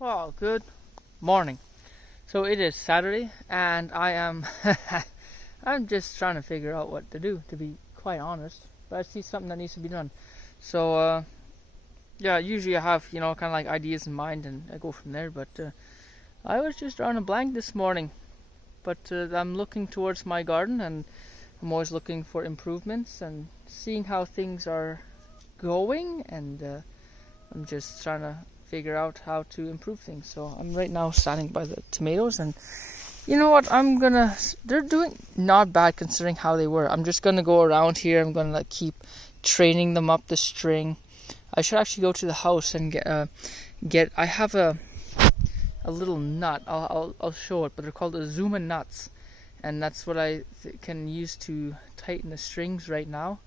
Well, good morning. So it is Saturday, and I am I'm just trying to figure out what to do, to be quite honest. But I see something that needs to be done. So yeah, usually I have kind of like ideas in mind, and I go from there. But I was just drawing a blank this morning. But I'm looking towards my garden, and I'm always looking for improvements and seeing how things are going, and I'm just trying to figure out how to improve things. So I'm right now standing by the tomatoes, and you know what, they're doing not bad considering how they were. I'm just gonna go around here. I'm gonna keep training them up the string. I should actually go to the house and get I have a little nut. I'll show it, but they're called Azuma nuts, and that's what I can use to tighten the strings right now.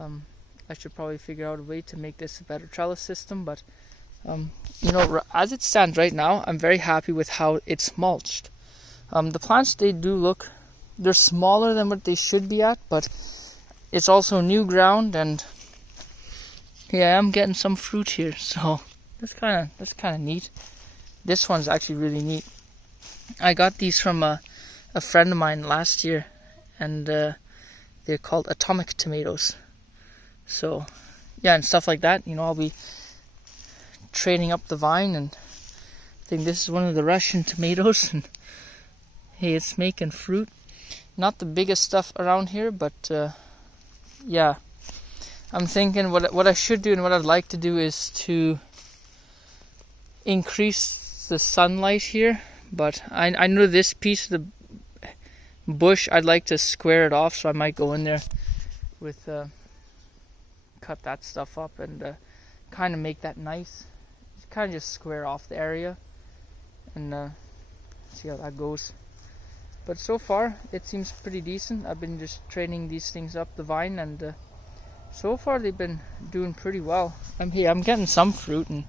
I should probably figure out a way to make this a better trellis system, but as it stands right now, I'm very happy with how it's mulched. The plants, they're smaller than what they should be at, but it's also new ground, and yeah, I'm getting some fruit here, so that's kind of neat. This one's actually really neat. I got these from a friend of mine last year, and they're called atomic tomatoes. So yeah, and stuff like that. I'll be training up the vine, and I think this is one of the Russian tomatoes, and hey, it's making fruit. Not the biggest stuff around here, but yeah, I'm thinking what I should do and what I'd like to do is to increase the sunlight here. But I know this piece of the bush, I'd like to square it off, so I might go in there with cut that stuff up and kind of make that nice. Kind of just square off the area and see how that goes. But so far it seems pretty decent. I've been just training these things up the vine, and so far they've been doing pretty well. I'm getting some fruit, and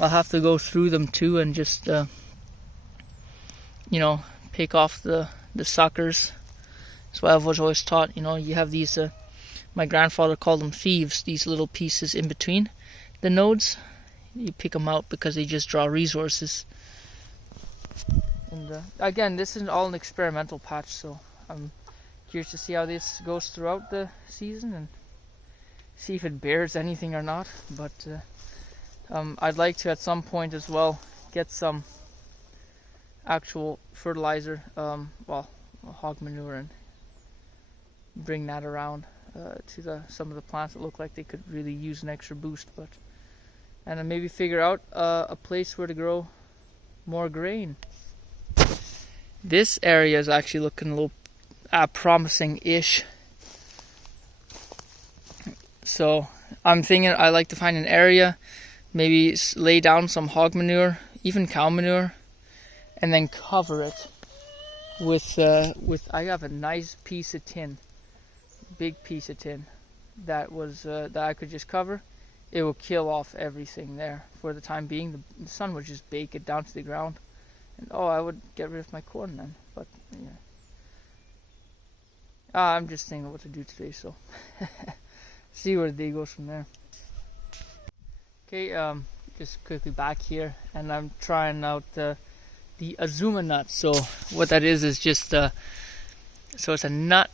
I'll have to go through them too and just pick off the suckers. That's what I was always taught. You have these my grandfather called them thieves, these little pieces in between the nodes. You pick them out because they just draw resources. And again, this is all an experimental patch, so I'm curious to see how this goes throughout the season and see if it bears anything or not. But I'd like to at some point as well get some actual fertilizer, hog manure, and bring that around to some of the plants that look like they could really use an extra boost. And then maybe figure out a place where to grow more grain. This area is actually looking a little promising-ish. So I'm thinking I like to find an area, maybe lay down some hog manure, even cow manure, and then cover it with I have a nice piece of tin, big piece of tin that I could just cover. It will kill off everything there for the time being. The sun would just bake it down to the ground, and I would get rid of my corn then. But yeah, I'm just thinking what to do today, so see where the day goes from there. Okay, just quickly back here, and I'm trying out the Azuma nut. So what that is just so it's a nut,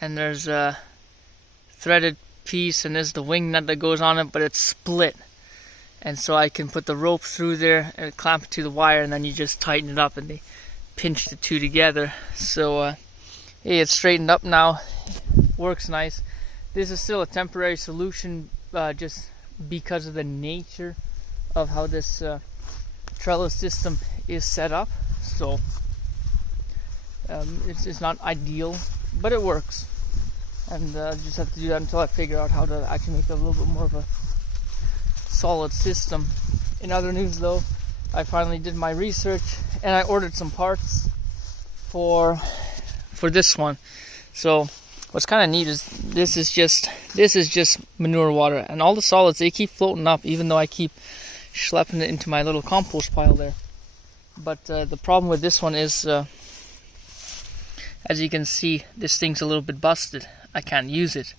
and there's a threaded piece, and there's the wing nut that goes on it, but it's split, and so I can put the rope through there and clamp it to the wire, and then you just tighten it up and they pinch the two together. So hey, it's straightened up now, works nice. This is still a temporary solution, just because of the nature of how this trellis system is set up. So it's not ideal, but it works. And just have to do that until I figure out how to actually make it a little bit more of a solid system. In other news though, I finally did my research and I ordered some parts for this one. So what's kind of neat is this is just manure water, and all the solids, they keep floating up even though I keep schlepping it into my little compost pile there. But the problem with this one is as you can see, this thing's a little bit busted. I can't use it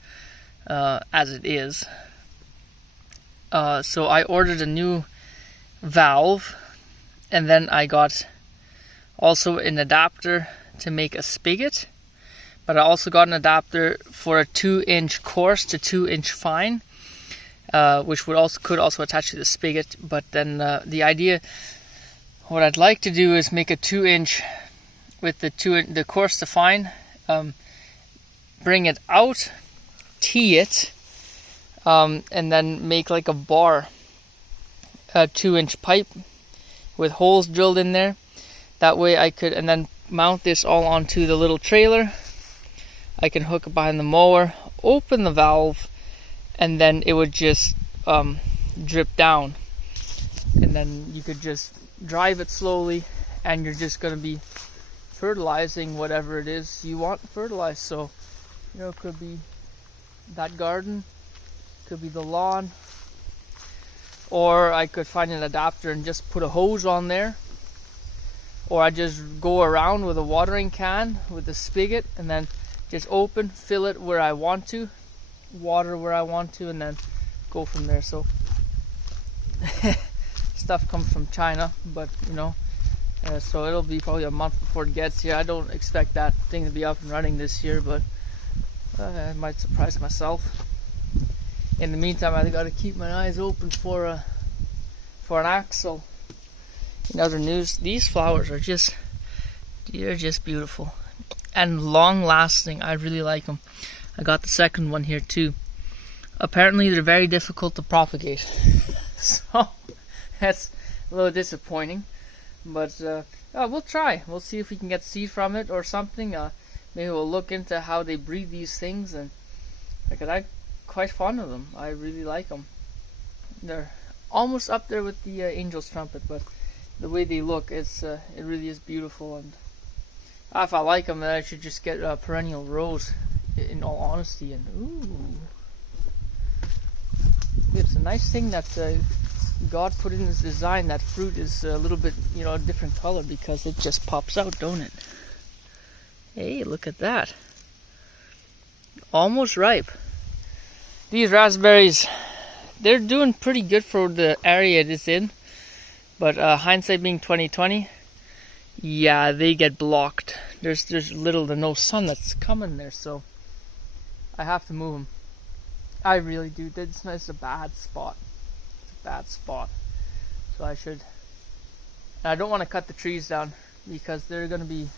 as it is. So I ordered a new valve, and then I got also an adapter to make a spigot, but I also got an adapter for a 2-inch coarse to 2-inch fine, which could also attach to the spigot. But then the idea, what I'd like to do is make a 2-inch with the coarse to fine, bring it out, tee it, and then make like a bar, a 2-inch pipe with holes drilled in there. That way I could, and then mount this all onto the little trailer. I can hook it behind the mower, open the valve, and then it would just drip down. And then you could just drive it slowly, and you're just going to be fertilizing whatever it is you want fertilized. So, you know, it could be that garden, could be the lawn, or I could find an adapter and just put a hose on there, or I just go around with a watering can with a spigot and then just open, fill it where I want to, water where I want to, and then go from there. So stuff comes from China, but you know, so it'll be probably a month before it gets here. I don't expect that thing to be up and running this year, but I might surprise myself. In the meantime, I got to keep my eyes open for an axle. In other news, these flowers are just beautiful and long lasting. I really like them. I got the second one here too. Apparently they're very difficult to propagate, so that's a little disappointing, but we'll try. We'll see if we can get seed from it or something. Maybe we'll look into how they breed these things, and I'm quite fond of them. I really like them. They're almost up there with the angel's trumpet, but the way they look, it really is beautiful. And if I like them, then I should just get a perennial rose, in all honesty. And ooh, it's a nice thing that God put in His design. That fruit is a little bit, you know, a different color, because it just pops out, don't it? Hey, look at that. Almost ripe. These raspberries, they're doing pretty good for the area it is in. But hindsight being 2020, yeah, they get blocked. There's little to no sun that's coming there, so I have to move them. I really do. It's a bad spot. It's a bad spot. So I should. And I don't want to cut the trees down, because they're going to be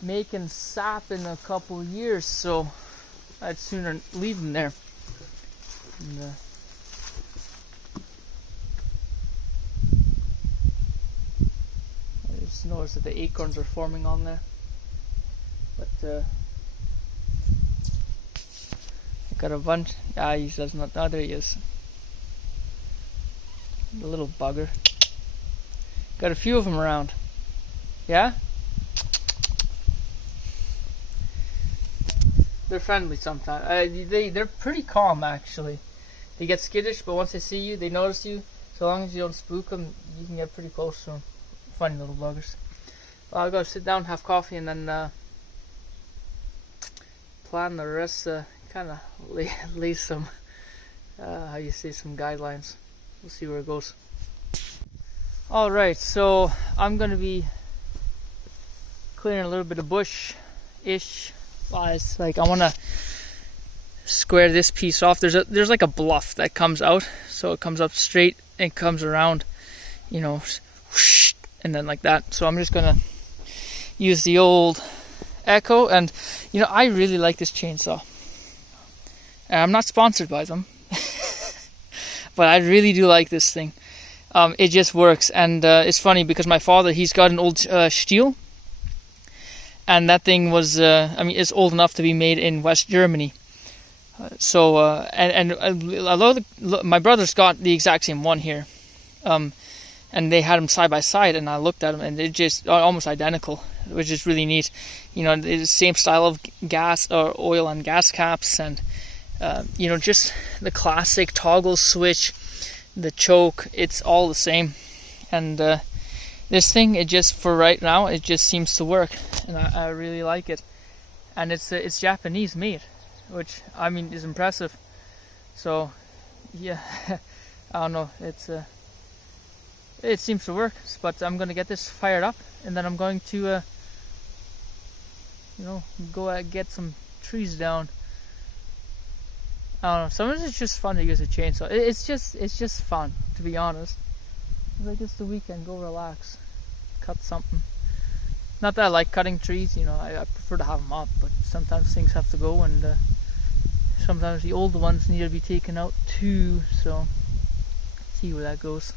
making sap in a couple years, so I'd sooner leave them there. And, I just noticed that the acorns are forming on there, but I got a bunch. He does not. Oh, there he is. The little bugger. Got a few of them around. Yeah? They're friendly sometimes. They're pretty calm, actually. They get skittish, but once they see you, they notice you. So long as you don't spook them, you can get pretty close to them. Funny little buggers. Well, I'll go sit down, have coffee, and then plan the rest. Kind of lay some, how you say, some guidelines. We'll see where it goes. Alright, so I'm going to be clearing a little bit of bush-ish. It's like I want to square this piece off. There's like a bluff that comes out, so it comes up straight and comes around, you know, whoosh, and then like that. So I'm just gonna use the old Echo, and you know, I really like this chainsaw. And I'm not sponsored by them, but I really do like this thing. It just works, and it's funny because my father, he's got an old Stihl. And that thing was, it's old enough to be made in West Germany. My brother's got the exact same one here. And they had them side by side, and I looked at them, and they're just almost identical, which is really neat. You know, it's the same style of gas or oil and gas caps, and, you know, just the classic toggle switch, the choke, it's all the same. And, this thing, it just, for right now, it just seems to work, and I really like it. And it's Japanese made, which, I mean, is impressive. So, yeah, I don't know, it's it seems to work. But I'm gonna get this fired up, and then I'm going to go get some trees down. I don't know. Sometimes it's just fun to use a chainsaw. It's just fun, to be honest. It's like it's the weekend, go relax, cut something. Not that I like cutting trees, I prefer to have them up, but sometimes things have to go, and sometimes the old ones need to be taken out too. So, see where that goes.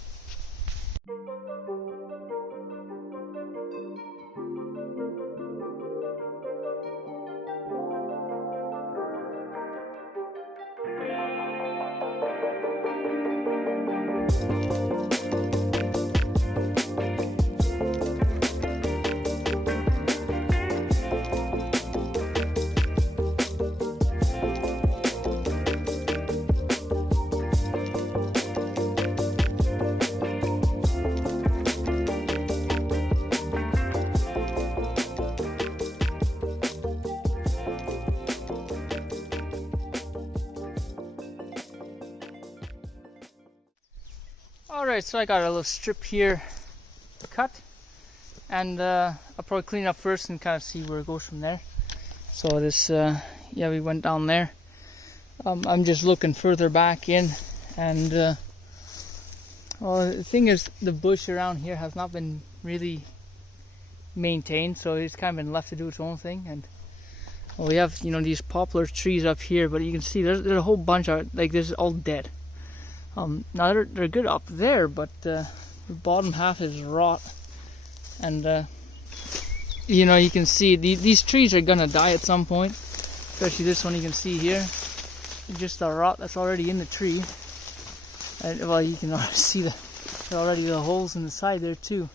Alright, so I got a little strip here cut, and I'll probably clean it up first and kind of see where it goes from there. So this, we went down there. I'm just looking further back in, and well, the thing is, the bush around here has not been really maintained, so it's kind of been left to do its own thing. And well, we have these poplar trees up here, but you can see there's a whole bunch of this is all dead. Now they're good up there, but the bottom half is rot, and you can see these trees are gonna die at some point. Especially this one, you can see here, just the rot that's already in the tree. And well, you can already see already the holes in the side there too.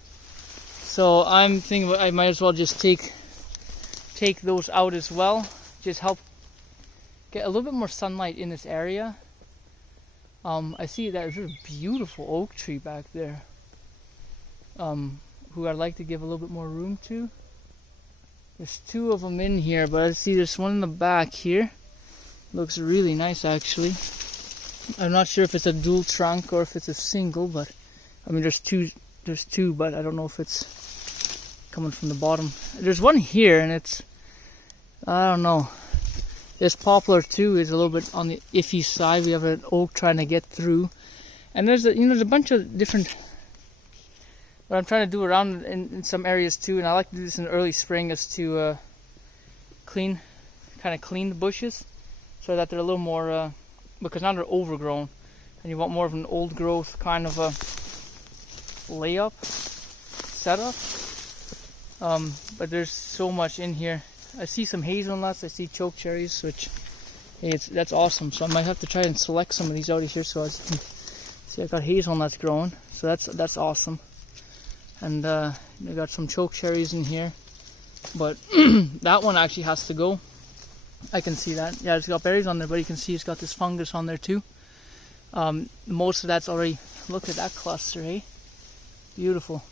So I'm thinking I might as well just take those out as well. Just help get a little bit more sunlight in this area. I see there's a beautiful oak tree back there, who I'd like to give a little bit more room to. There's two of them in here, but I see there's one in the back here. Looks really nice, actually. I'm not sure if it's a dual trunk or if it's a single, but I mean there's two, but I don't know if it's coming from the bottom. There's one here, and I don't know. This poplar too is a little bit on the iffy side. We have an oak trying to get through, and there's a bunch of different. What I'm trying to do around in some areas too, and I like to do this in early spring, is to clean the bushes so that they're a little more because now they're overgrown, and you want more of an old growth kind of a setup. But there's so much in here. I see some hazelnuts, I see choke cherries, which that's awesome. So I might have to try and select some of these out of here. So as you can see, I got hazelnuts growing, so that's awesome. And I got some choke cherries in here, but that one actually has to go. I can see that. Yeah, it's got berries on there, but you can see it's got this fungus on there too. Most of that's already. Look at that cluster, eh? Beautiful.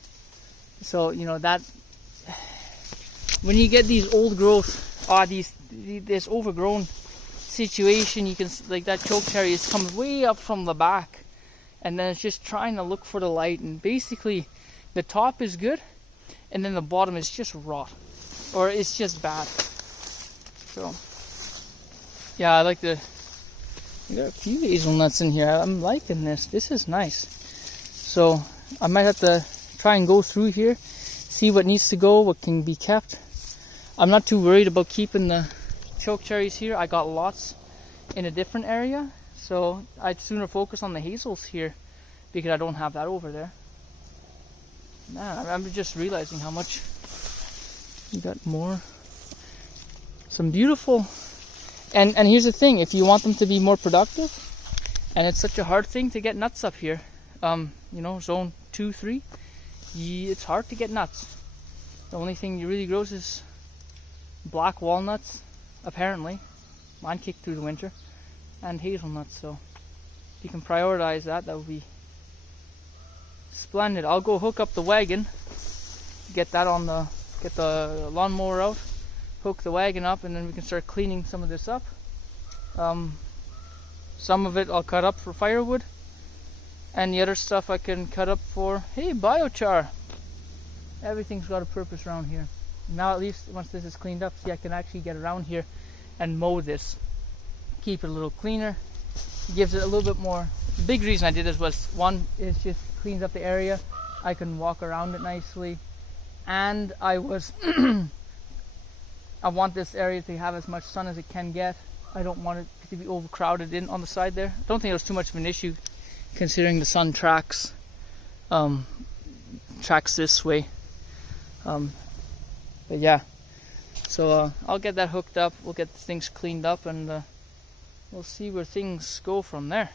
So that. When you get these old growth, this overgrown situation, you can like that choke cherry is coming way up from the back, and then it's just trying to look for the light. And basically, the top is good, and then the bottom is just rot, or it's just bad. So, yeah, I like the. We got a few hazelnuts in here. I'm liking this. This is nice. So I might have to try and go through here, see what needs to go, what can be kept. I'm not too worried about keeping the choke cherries here. I got lots in a different area, so I'd sooner focus on the hazels here because I don't have that over there. Man, I'm just realizing how much you got more. Some beautiful, and here's the thing: if you want them to be more productive, and it's such a hard thing to get nuts up here, zone 2, 3, it's hard to get nuts. The only thing you really grows is black walnuts, apparently. Mine kicked through the winter, and hazelnuts. So if you can prioritize that, that would be splendid. I'll go hook up the wagon, get the lawnmower out, hook the wagon up, and then we can start cleaning some of this up. Some of it I'll cut up for firewood, And the other stuff I can cut up for, hey, biochar. Everything's got a purpose around here. Now at least once this is cleaned up, see, I can actually get around here and mow this. Keep it a little cleaner. Gives it a little bit more. The big reason I did this was, one, it just cleans up the area. I can walk around it nicely. And I want this area to have as much sun as it can get. I don't want it to be overcrowded in on the side there. I don't think it was too much of an issue considering the sun tracks this way. But yeah, so I'll get that hooked up. We'll get things cleaned up, and we'll see where things go from there.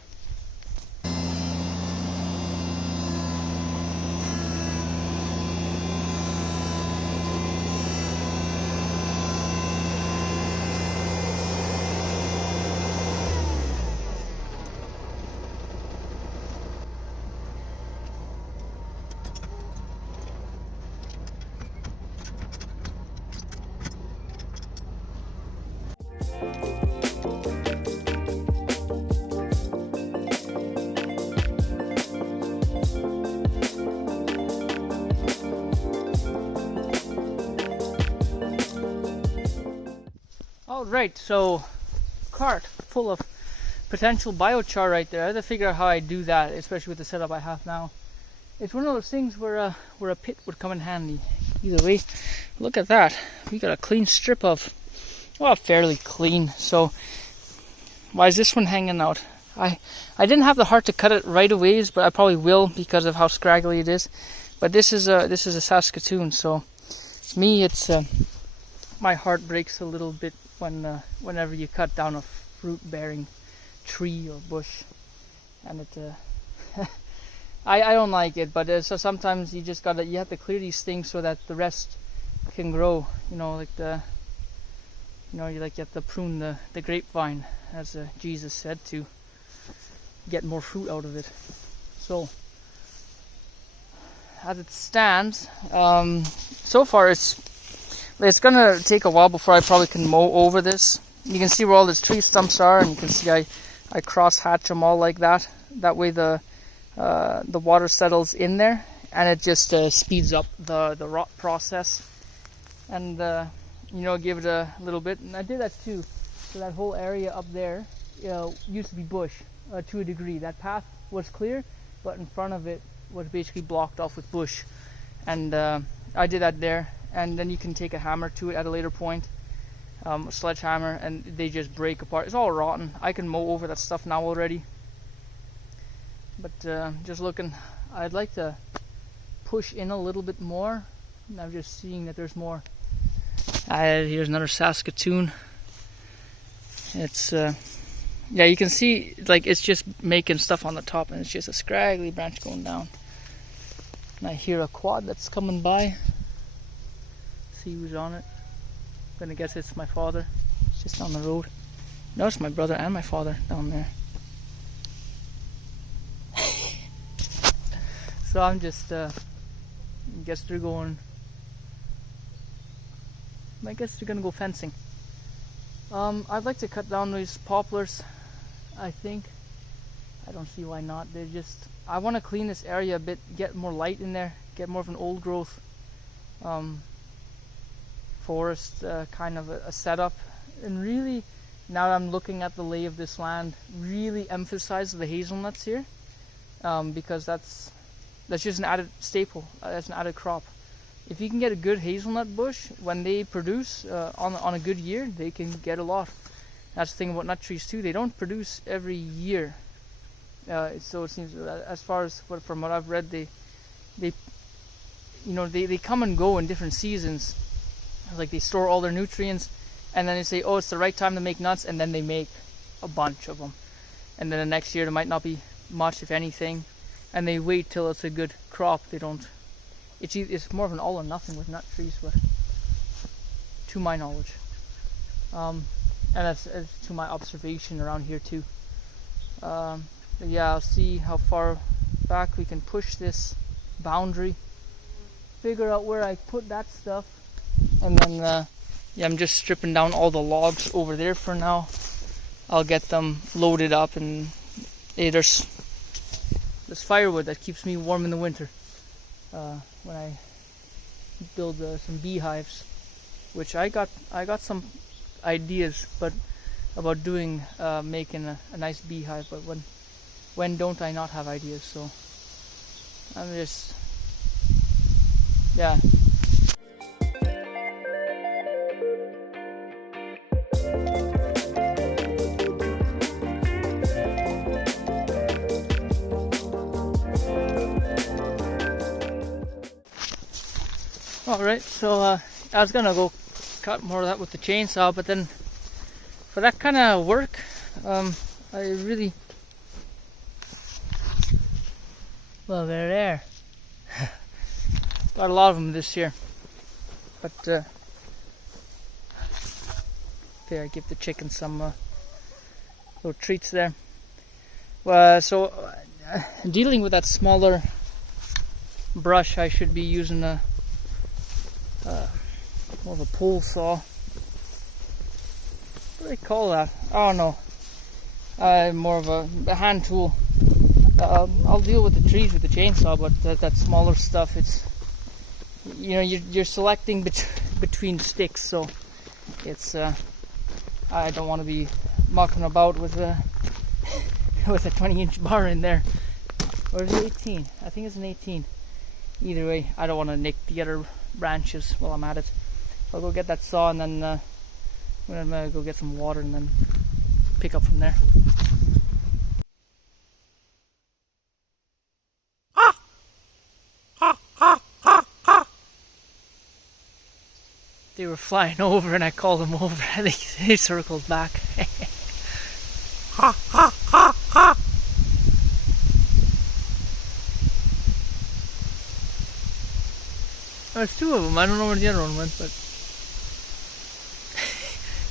Alright, so cart full of potential biochar right there. I have to figure out how I do that, especially with the setup I have now. It's one of those things where a pit would come in handy. Either way, look at that. We got a clean strip of, well, fairly clean. So why is this one hanging out? I didn't have the heart to cut it right away, but I probably will because of how scraggly it is. But this is a Saskatoon, so me, it's my heart breaks a little bit whenever you cut down a fruit-bearing tree or bush, and it I don't like it. But so sometimes you have to clear these things so that the rest can grow. You have to prune the grapevine, as Jesus said, to get more fruit out of it. So as it stands, so far it's gonna take a while before I probably can mow over this. You can see where all the tree stumps are, and you can see I cross hatch them all like that. That way the water settles in there, and it just speeds up the rot process, and give it a little bit. And I did that too. So that whole area up there used to be bush to a degree. That path was clear, but in front of it was basically blocked off with bush, and I did that there. And then you can take a hammer to it at a later point, a sledgehammer, and they just break apart. It's all rotten. I can mow over that stuff now already. But just looking, I'd like to push in a little bit more. And I'm just seeing that there's more. Here's another Saskatoon. It's yeah, you can see like it's just making stuff on the top, and it's just a scraggly branch going down. And I hear a quad that's coming by. See who's on it. I'm gonna guess it's my father. It's just down the road. No, it's my brother and my father down there. So I'm just guess they're going. I guess they're gonna go fencing. I'd like to cut down these poplars. I think. I don't see why not. I want to clean this area a bit, get more light in there, get more of an old growth forest kind of a setup. And really, now that I'm looking at the lay of this land, really emphasize the hazelnuts here, because that's just an added staple. That's an added crop. If you can get a good hazelnut bush, when they produce on a good year, they can get a lot. That's the thing about nut trees too. They don't produce every year. So it seems, as far as from what I've read, they come and go in different seasons. Like they store all their nutrients, and then they say, oh, it's the right time to make nuts, and then they make a bunch of them. And then the next year there might not be much, if anything, and they wait till it's a good crop. They don't. It's more of an all or nothing with nut trees, but to my knowledge, and that's to my observation around here too. But yeah, I'll see how far back we can push this boundary, figure out where I put that stuff, and then yeah, I'm just stripping down all the logs over there for now. I'll get them loaded up, and there's this firewood that keeps me warm in the winter when I build some beehives, which I got some ideas but about doing making a nice beehive, but when don't I not have ideas? So I'm just, yeah. Alright, so I was gonna go cut more of that with the chainsaw, but then for that kind of work, I really, well, they're there. Got a lot of them this year, but there, I give the chicken some little treats there. So dealing with that smaller brush, I should be using a more of a pole saw. What do they call that? I don't know. More of a hand tool. I'll deal with the trees with the chainsaw, but that smaller stuff, it's, you know, you're selecting between sticks, so it's I don't want to be mucking about with a with a 20-inch bar in there. Or is it 18? I think it's an 18. Either way, I don't want to nick the other branches while I'm at it. I'll go get that saw, and then I'm gonna go get some water and then pick up from there. They were flying over and I called them over and they circled back. There's two of them. I don't know where the other one went, but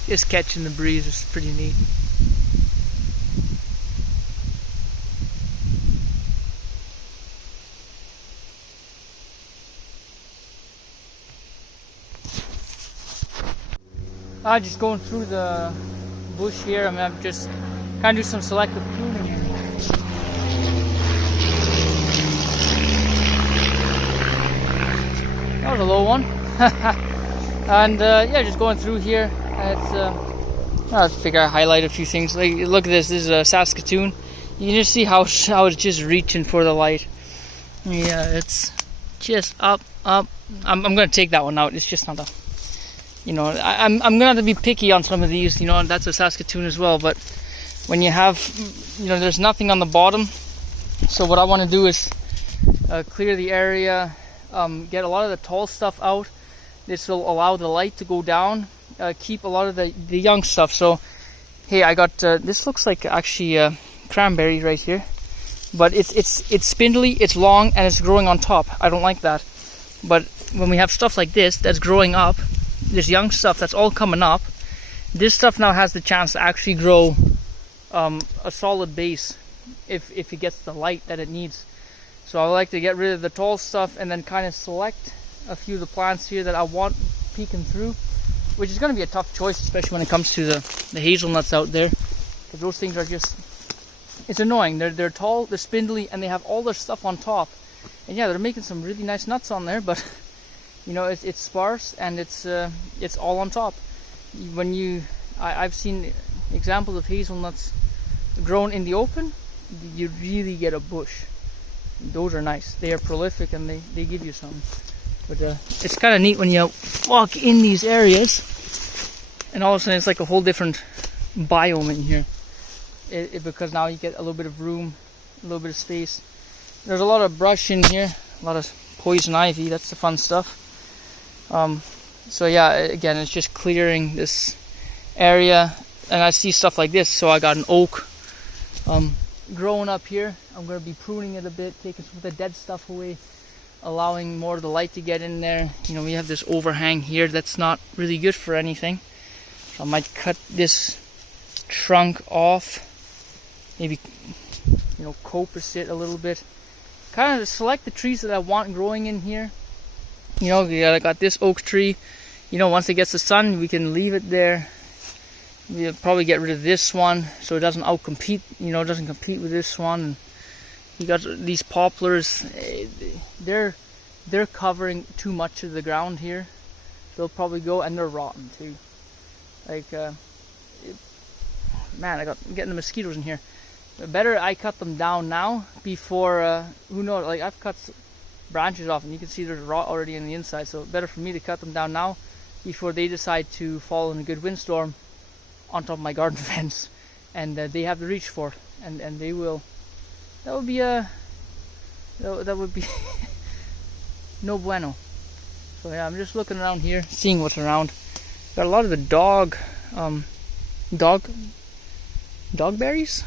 just catching the breeze is pretty neat. Just going through the bush here. I mean, I'm just kind of do some selective pruning here. That was a low one. And yeah, just going through here. It's I figure I highlight a few things. Like, look at this. This is a Saskatoon. You can just see how it's just reaching for the light. Yeah, it's just up. I'm gonna take that one out. It's just not a. You know, I'm gonna have to be picky on some of these. You know, and that's a Saskatoon as well. But when you have, you know, there's nothing on the bottom. So what I want to do is clear the area, get a lot of the tall stuff out. This will allow the light to go down. Keep a lot of the young stuff. So, hey, I got this. Looks like actually cranberry right here, but it's spindly, it's long, and it's growing on top. I don't like that. But when we have stuff like this that's growing up, this young stuff that's all coming up, this stuff now has the chance to actually grow a solid base if it gets the light that it needs. So I like to get rid of the tall stuff and then kind of select a few of the plants here that I want peeking through, which is going to be a tough choice, especially when it comes to the hazelnuts out there, because those things are just, it's annoying. They're tall, they're spindly, and they have all their stuff on top. And yeah, they're making some really nice nuts on there, but you know, it's sparse and it's all on top. When I've seen examples of hazelnuts grown in the open, you really get a bush. Those are nice. They are prolific and they give you some. But it's kind of neat when you walk in these areas and all of a sudden it's like a whole different biome in here. Because now you get a little bit of room, a little bit of space. There's a lot of brush in here, a lot of poison ivy. That's the fun stuff. So yeah, again, it's just clearing this area, and I see stuff like this. So I got an oak growing up here. I'm going to be pruning it a bit, taking some of the dead stuff away, allowing more of the light to get in there. You know, we have this overhang here that's not really good for anything. So I might cut this trunk off, maybe, you know, coppice it a little bit. Kind of select the trees that I want growing in here. You know, I got this oak tree. You know, once it gets the sun, we can leave it there. We'll probably get rid of this one so it doesn't outcompete. You know, it doesn't compete with this one. And, You got these poplars. They're covering too much of the ground here. They'll probably go, and they're rotten too. Like, man, I'm getting the mosquitoes in here. Better I cut them down now before, who knows, like I've cut branches off and you can see there's rot already in the inside, so better for me to cut them down now before they decide to fall in a good windstorm on top of my garden fence, and they have the reach for it, and they will, that would be no bueno. So yeah, I'm just looking around here, seeing what's around. Got a lot of the dog berries?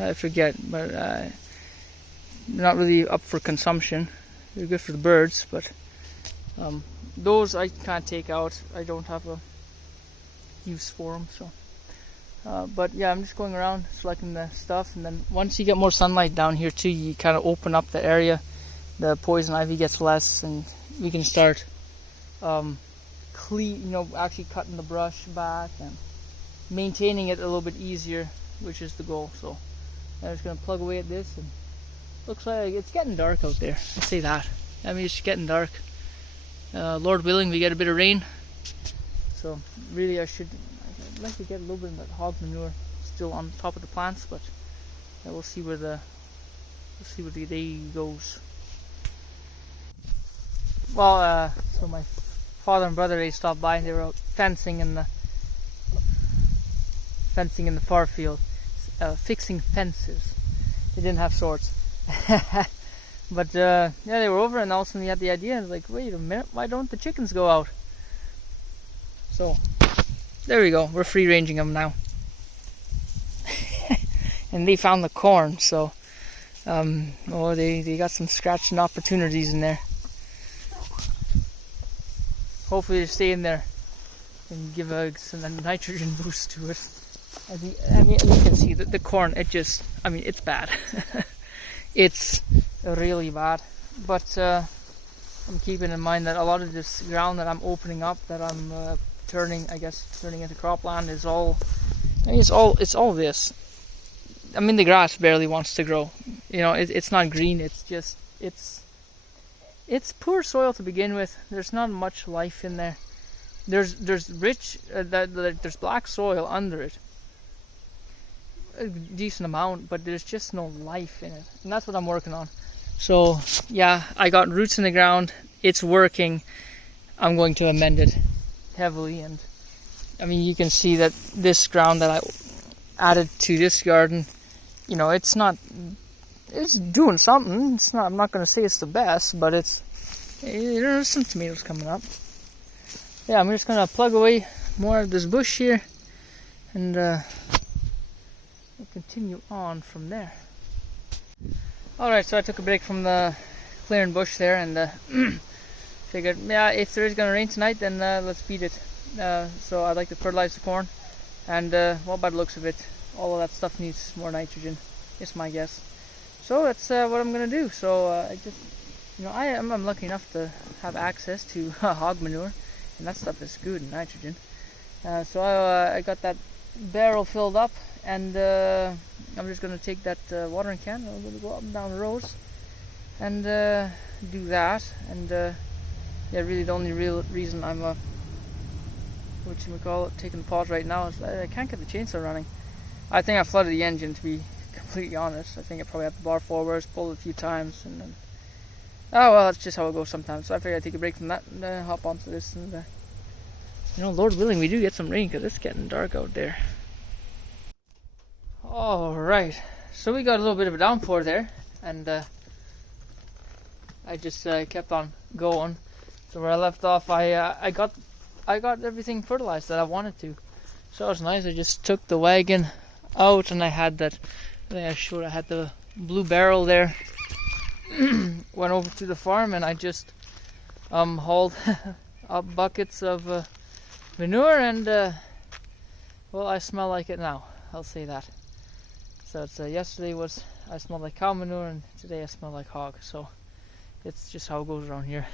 I forget, but they're not really up for consumption. They're good for the birds, but those I can't take out. I don't have a use for them. So, but yeah, I'm just going around selecting the stuff, and then once you get more sunlight down here too, you kind of open up the area. The poison ivy gets less, and we can start actually cutting the brush back and maintaining it a little bit easier, which is the goal. So I'm just going to plug away at this, and looks like it's getting dark out there. I'll say that. I mean, it's getting dark. Lord willing, we get a bit of rain. So really, I'd like to get a little bit of that hog manure still on top of the plants, but we'll see where the day goes. Well, so my father and brother, they stopped by. They were out fencing in the far field. Fixing fences. They didn't have swords. But yeah, they were over, and all of a sudden we had the idea, like, wait a minute, why don't the chickens go out? So there we go, we're free ranging them now. And they found the corn, so they got some scratching opportunities in there. Hopefully they stay in there and give a nitrogen boost to it. I mean, you can see that the corn, it's bad. It's really bad. But I'm keeping in mind that a lot of this ground that I'm opening up, that I'm turning into cropland, is all. I mean, it's all this. I mean, the grass barely wants to grow. You know, it's not green. It's poor soil to begin with. There's not much life in there. There's rich. There's black soil under it. A decent amount, but there's just no life in it, and that's what I'm working on. So yeah, I got roots in the ground. It's working. I'm going to amend it heavily, and I mean, you can see that this ground that I added to this garden, you know, it's doing something. It's not. I'm not going to say it's the best, but there's some tomatoes coming up. Yeah, I'm just going to plug away more of this bush here, and we'll continue on from there. Alright, so I took a break from the clearing bush there, and figured, yeah, if there is going to rain tonight, then let's beat it. So I'd like to fertilize the corn, and well, by the looks of it, all of that stuff needs more nitrogen. It's my guess. So that's what I'm going to do. So I'm lucky enough to have access to hog manure, and that stuff is good in nitrogen. So I got that barrel filled up, and I'm just going to take that watering can, and I'm going to go up and down the rows and do that. And yeah, really the only real reason I'm taking the pause right now is I can't get the chainsaw running. I think I flooded the engine, to be completely honest. I think I probably have the bar forwards, pulled it a few times, and then oh well, that's just how it goes sometimes. So I figured I'd take a break from that and hop onto this, and Lord willing, we do get some rain, because it's getting dark out there. Alright, so we got a little bit of a downpour there, and I just kept on going. So where I left off, I got everything fertilized that I wanted to. So it was nice. I just took the wagon out, and I had that. I think I showed I had the blue barrel there. Went over to the farm, and I just hauled up buckets of manure, and well, I smell like it now. I'll say that. So it's yesterday I smelled like cow manure, and today I smell like hog. So it's just how it goes around here.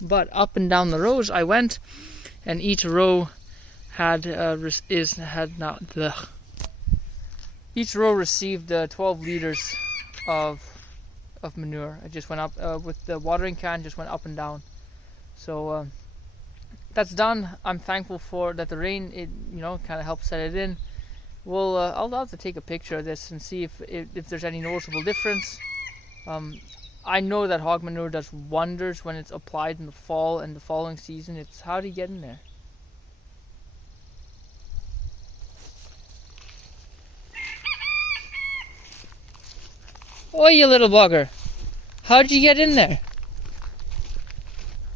But up and down the rows I went, and each row each row received 12 liters of of manure. It just went up with the watering can, just went up and down. So that's done. I'm thankful for that. The rain, it kind of helped set it in. Well, I'll have to take a picture of this and see if there's any noticeable difference. I know that hog manure does wonders when it's applied in the fall and the following season. It's how do you get in there? Oh, you little bugger! How'd you get in there?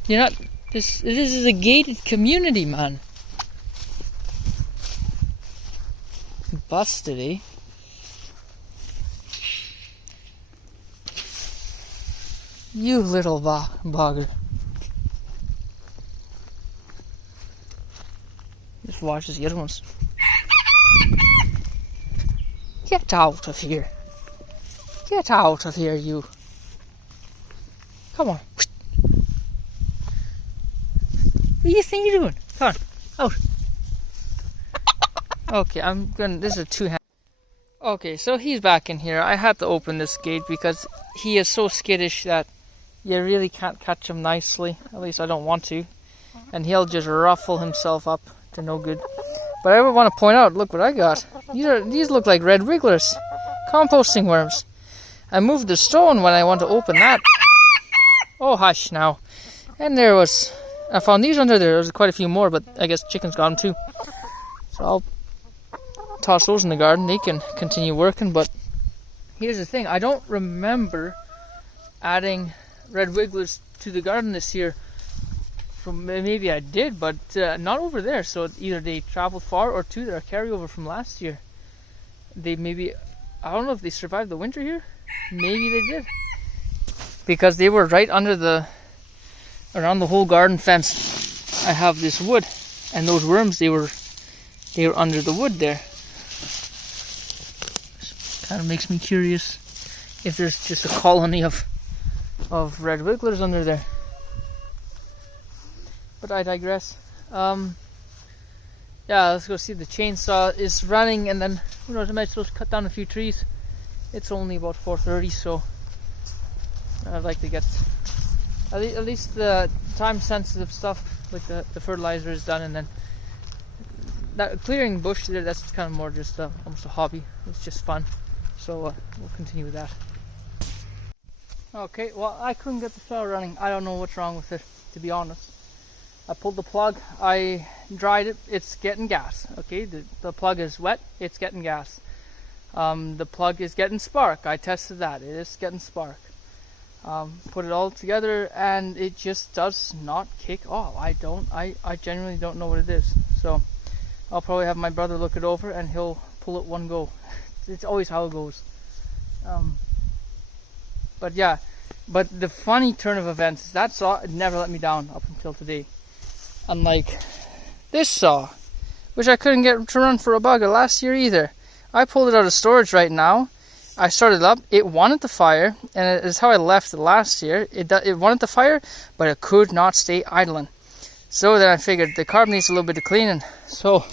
You're not. This is a gated community, man. Busted, eh? You little bugger. Just watch the other ones. Get out of here. Get out of here, you. Come on. What do you think you're doing? Come on, out. Okay, this is a two-hand. Okay, so he's back in here. I had to open this gate because he is so skittish that you really can't catch him nicely. At least I don't want to. And he'll just ruffle himself up to no good. But I want to point out, look what I got. These look like red wrigglers. Composting worms. I moved the stone when I want to open that. Oh, hush now. And I found these under there. There's quite a few more, but I guess chickens got them too. So I'll toss those in the garden. They can continue working, but here's the thing. I don't remember adding red wigglers to the garden this year. Maybe I did, but not over there. So either they traveled far, or two, they're a carryover from last year. I don't know if they survived the winter here. Maybe they did, because they were right under around the whole garden fence. I have this wood, and those worms, they were under the wood there. Kind of makes me curious if there's just a colony of red wigglers under there. But I digress. Yeah, let's go see. The chainsaw is running, and then who knows, I might supposed to cut down a few trees. It's only about 4:30, so I'd like to get at least the time-sensitive stuff, like the fertilizer is done, and then that clearing bush there, that's kind of more just almost a hobby. It's just fun, so we'll continue with that. Okay, well, I couldn't get the saw running. I don't know what's wrong with it, to be honest. I pulled the plug, I dried it, it's getting gas. Okay, the plug is wet, it's getting gas. The plug is getting spark. I tested that. It is getting spark. Put it all together, and it just does not kick off. I genuinely don't know what it is. So I'll probably have my brother look it over, and he'll pull it one go. It's always how it goes. But yeah, but the funny turn of events is that saw never let me down up until today. Unlike this saw, which I couldn't get to run for a bugger last year either. I pulled it out of storage right now. I started up. It wanted to fire, and it is how I left it last year. It wanted to fire, but it could not stay idling. So then I figured the carb needs a little bit of cleaning. So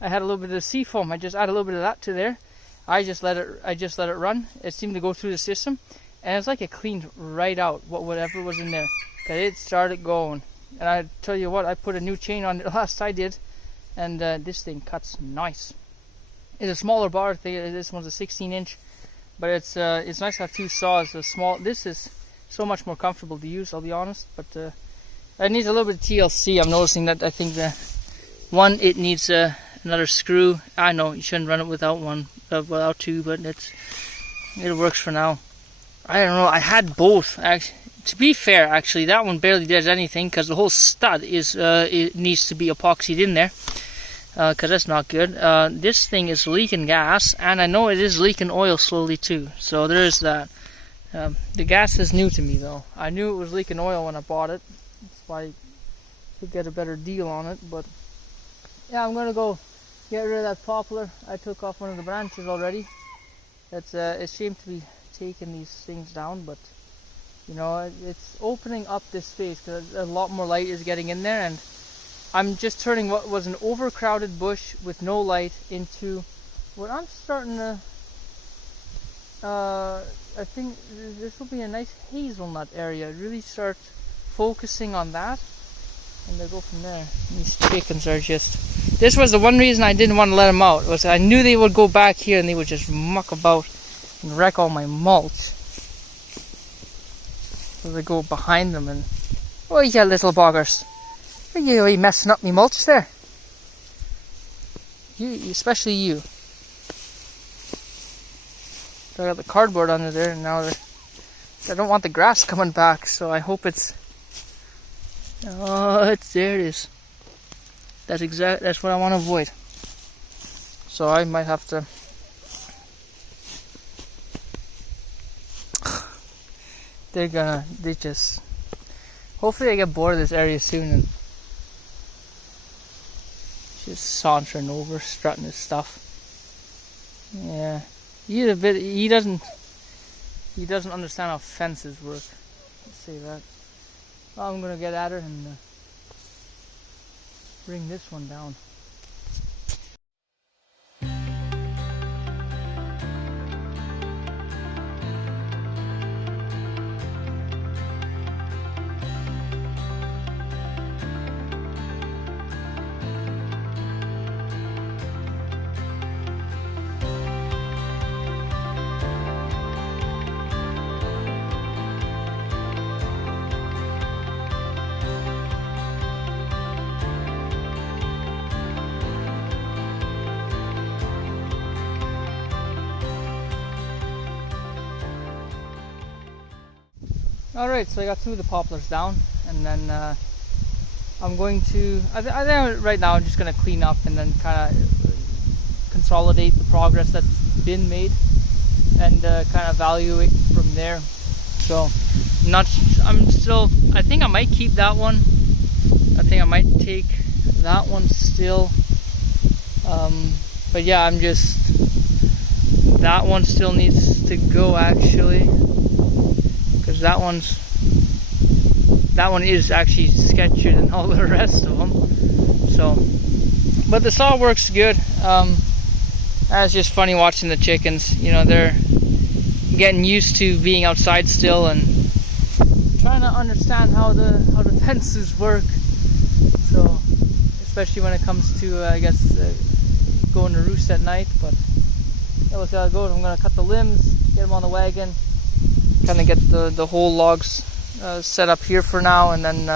I had a little bit of seafoam. I just added a little bit of that to there. I just let it run. It seemed to go through the system, and it's like it cleaned right out whatever was in there, because it started going. And I tell you what, I put a new chain on it last I did, and this thing cuts nice. It's a smaller bar. This one's a 16-inch, but it's nice to have two saws. This is so much more comfortable to use, I'll be honest. But it needs a little bit of TLC. I'm noticing that. I think it needs another screw. I know you shouldn't run it without two, but it works for now. I don't know. I had both actually. To be fair, actually, that one barely does anything because the whole stud it needs to be epoxied in there. Because that's not good. This thing is leaking gas, and I know it is leaking oil slowly too. So there is that. The gas is new to me though. I knew it was leaking oil when I bought it. That's why I could get a better deal on it. But yeah, I'm gonna go get rid of that poplar. I took off one of the branches already. It's a shame to be taking these things down, but you know, it's opening up this space because a lot more light is getting in there, and I'm just turning what was an overcrowded bush with no light into what I'm starting to I think this will be a nice hazelnut area. Really start focusing on that, and they'll go from there. These chickens are just... This was the one reason I didn't want to let them out, was I knew they would go back here and they would just muck about and wreck all my mulch. So they go behind them and... Oh, you little boggers. Are you messing up me mulch there? You, especially you. I got the cardboard under there, and now I don't want the grass coming back, so I hope it's... Oh, there it is. That's what I want to avoid. So I might have to... they just... Hopefully I get bored of this area soon and just sauntering over, strutting his stuff. Yeah. He doesn't understand how fences work. Let's say that. Well, I'm gonna get at her and bring this one down. Alright, so I got two of the poplars down, and then I'm going to, I think right now I'm just going to clean up and then kind of consolidate the progress that's been made and kind of evaluate from there. So I think I might keep that one. I think I might take that one still. But yeah, that one still needs to go actually. Because that one is actually sketchier than all the rest of them. So, but the saw works good. It's just funny watching the chickens. You know, they're getting used to being outside still and trying to understand how the fences work. So, especially when it comes to I guess going to roost at night. But yeah, we'll see how it goes. I'm gonna cut the limbs, get them on the wagon. Kind of get the whole logs set up here for now, and then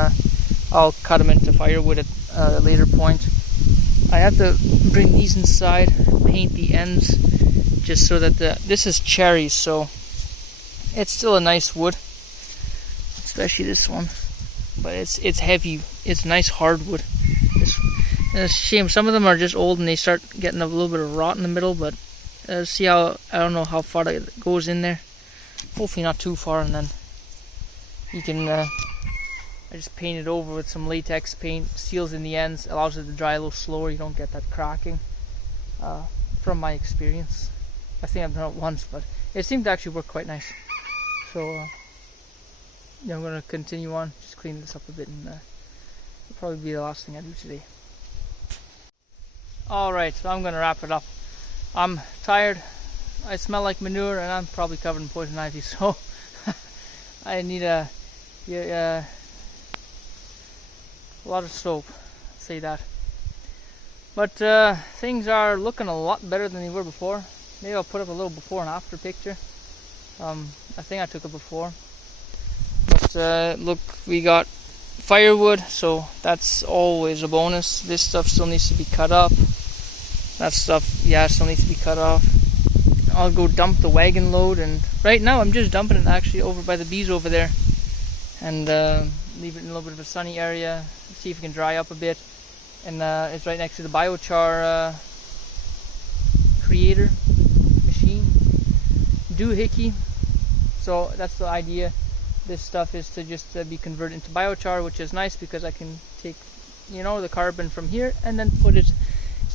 I'll cut them into firewood at a later point. I have to bring these inside, paint the ends, just so that this is cherry, so it's still a nice wood, especially this one. But it's heavy. It's nice hardwood. It's a shame. Some of them are just old and they start getting a little bit of rot in the middle. But see how I don't know how far it goes in there. Hopefully not too far, and then you can I just paint it over with some latex paint, seals in the ends, allows it to dry a little slower. You don't get that cracking from my experience. I think I've done it once, but it seemed to actually work quite nice. So yeah, I'm going to continue on, just clean this up a bit, and it'll probably be the last thing I do today. Alright, so I'm going to wrap it up. I'm tired. I smell like manure, and I'm probably covered in poison ivy, so I need a lot of soap, I'll say that. But things are looking a lot better than they were before. Maybe I'll put up a little before and after picture. I think I took it before. But look, we got firewood, so that's always a bonus. This stuff still needs to be cut up. That stuff, yeah, still needs to be cut off. I'll go dump the wagon load, and right now I'm just dumping it actually over by the bees over there, and leave it in a little bit of a sunny area, see if it can dry up a bit. And it's right next to the biochar creator machine, doohickey. So that's the idea. This stuff is to just be converted into biochar, which is nice because I can take, you know, the carbon from here and then put it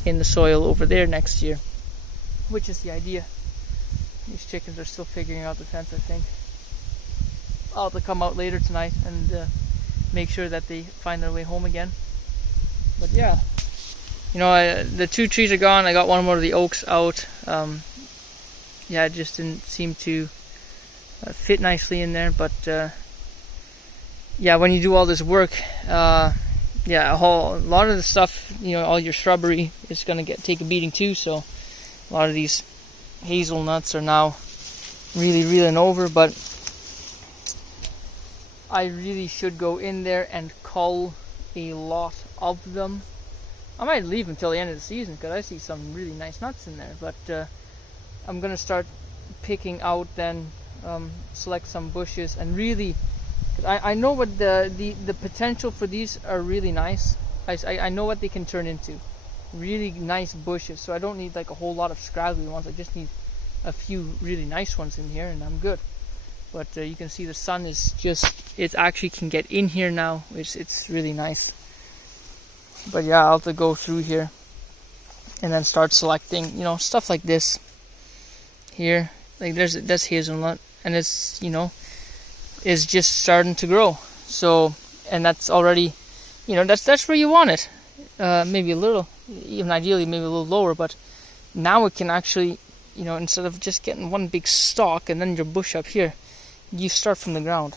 in the soil over there next year, which is the idea. These chickens are still figuring out the fence, I think. I'll have to come out later tonight and make sure that they find their way home again. But yeah, you know, the two trees are gone. I got one more of the oaks out. Yeah, it just didn't seem to fit nicely in there. But yeah, when you do all this work, yeah, a lot of the stuff, all your shrubbery is going to take a beating too. So a lot of these hazelnuts are now really reeling over, but I really should go in there and cull a lot of them. I might leave until the end of the season because I see some really nice nuts in there, but I'm going to start picking out then, select some bushes, and really, I know what the potential for these are really nice. I know what they can turn into. Really nice bushes, so I don't need like a whole lot of scraggly ones. I just need a few really nice ones in here and I'm good. But you can see the sun is it actually can get in here now, which it's really nice. But yeah, I'll have to go through here and then start selecting, stuff like this here. Like that's hazelnut, and it's, is just starting to grow. So, and that's already, that's where you want it. Maybe a little, even ideally maybe a little lower, but now it can actually, instead of just getting one big stalk and then your bush up here, you start from the ground.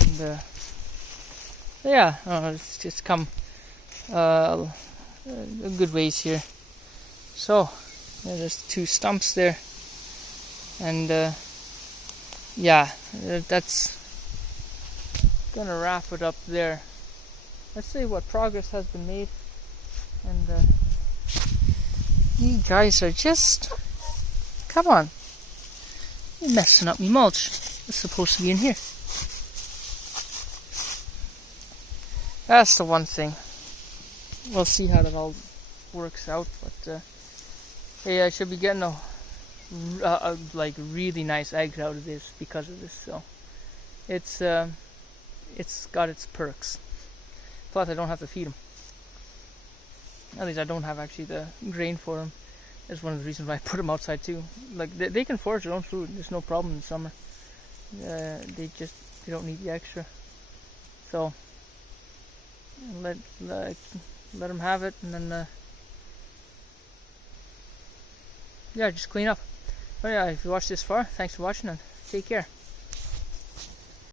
And, yeah, it's just come a good ways here. So there's 2 stumps there, and yeah, that's gonna wrap it up there. Let's see what progress has been made. And you guys are just, come on, you're messing up me mulch. It's supposed to be in here. That's the one thing. We'll see how that all works out, but hey, I should be getting a like really nice eggs out of this because of this. So it's got its perks. Plus, I don't have to feed them. At least I don't have actually the grain for them. That's one of the reasons why I put them outside too. Like they can forage their own food. There's no problem in the summer. They don't need the extra. So let them have it, and then yeah, just clean up. But yeah, if you watched this far, thanks for watching, and take care.